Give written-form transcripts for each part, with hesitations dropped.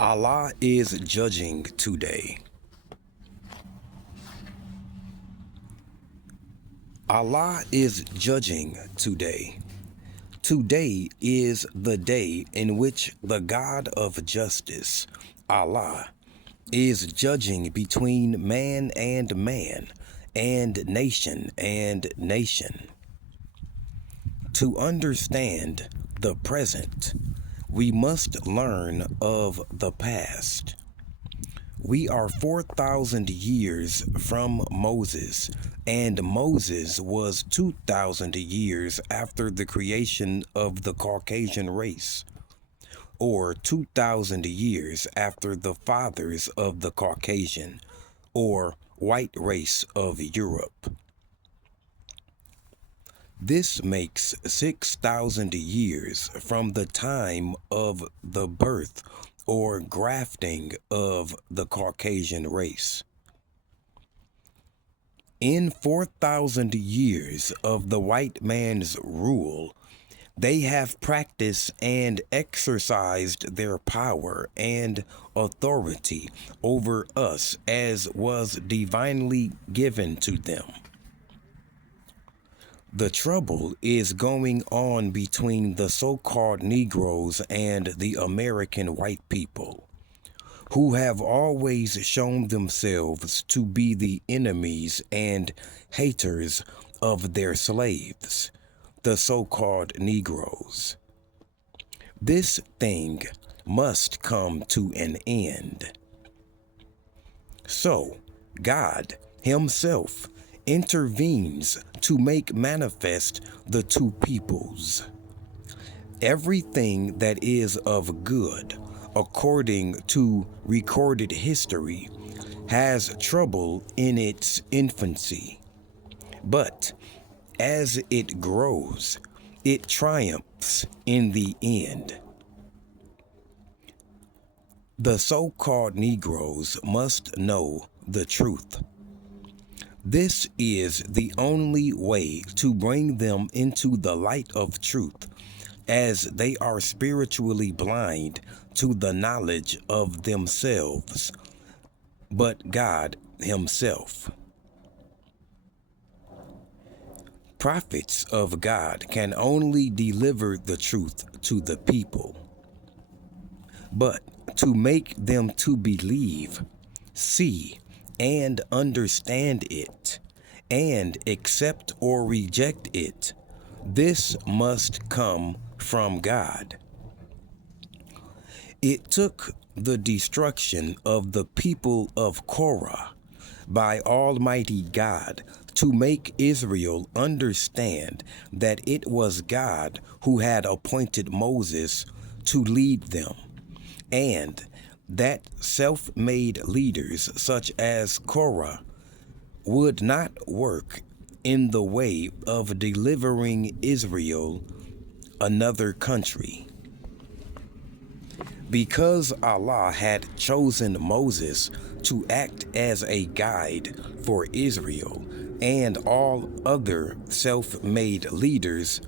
Allah is judging today. Allah is judging today. Today is the day in which the God of justice, Allah, is judging between man and man, and nation. To understand the present, we must learn of the past. We are 4,000 years from Moses, and Moses was 2,000 years after the creation of the Caucasian race, or 2,000 years after the fathers of the Caucasian, or white race of Europe. This makes 6,000 years from the time of the birth or grafting of the Caucasian race. In 4,000 years of the white man's rule, they have practiced and exercised their power and authority over us as was divinely given to them. The trouble is going on between the so-called Negroes and the American white people, who have always shown themselves to be the enemies and haters of their slaves, the so-called Negroes. This thing must come to an end. So, God Himself intervenes to make manifest the two peoples. Everything that is of good, according to recorded history, has trouble in its infancy. But as it grows, it triumphs in the end. The so-called Negroes must know the truth. This is the only way to bring them into the light of truth, as they are spiritually blind to the knowledge of themselves, but God Himself. Prophets of God can only deliver the truth to the people, but to make them to believe, see, and understand it, and accept or reject it, this must come from God. It took the destruction of the people of Korah by Almighty God to make Israel understand that it was God who had appointed Moses to lead them, and that self-made leaders such as Korah would not work in the way of delivering Israel another country. Because Allah had chosen Moses to act as a guide for Israel, and all other self-made leaders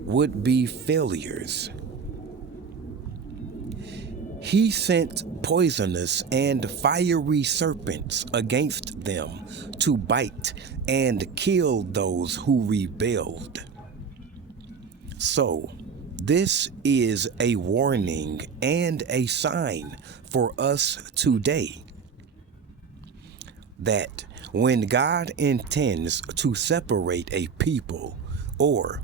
would be failures, He sent poisonous and fiery serpents against them to bite and kill those who rebelled. So, this is a warning and a sign for us today that when God intends to separate a people or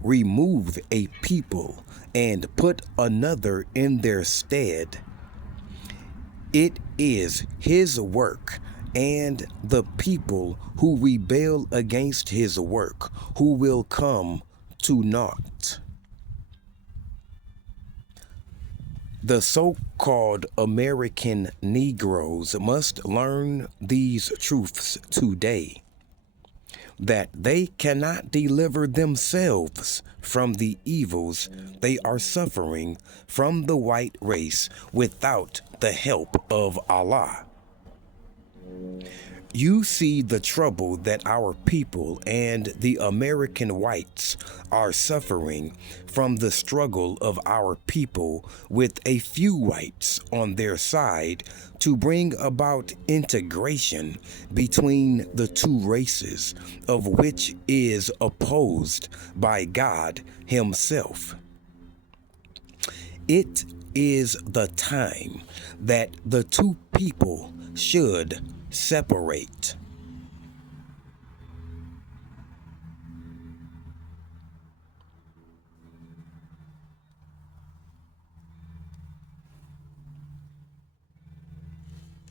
remove a people and put another in their stead, it is His work, and the people who rebel against His work who will come to naught. The so-called American Negroes must learn these truths today, that they cannot deliver themselves from the evils they are suffering from the white race without the help of Allah. You see the trouble that our people and the American whites are suffering from the struggle of our people with a few whites on their side to bring about integration between the two races, of which is opposed by God Himself. It is the time that the two people should separate.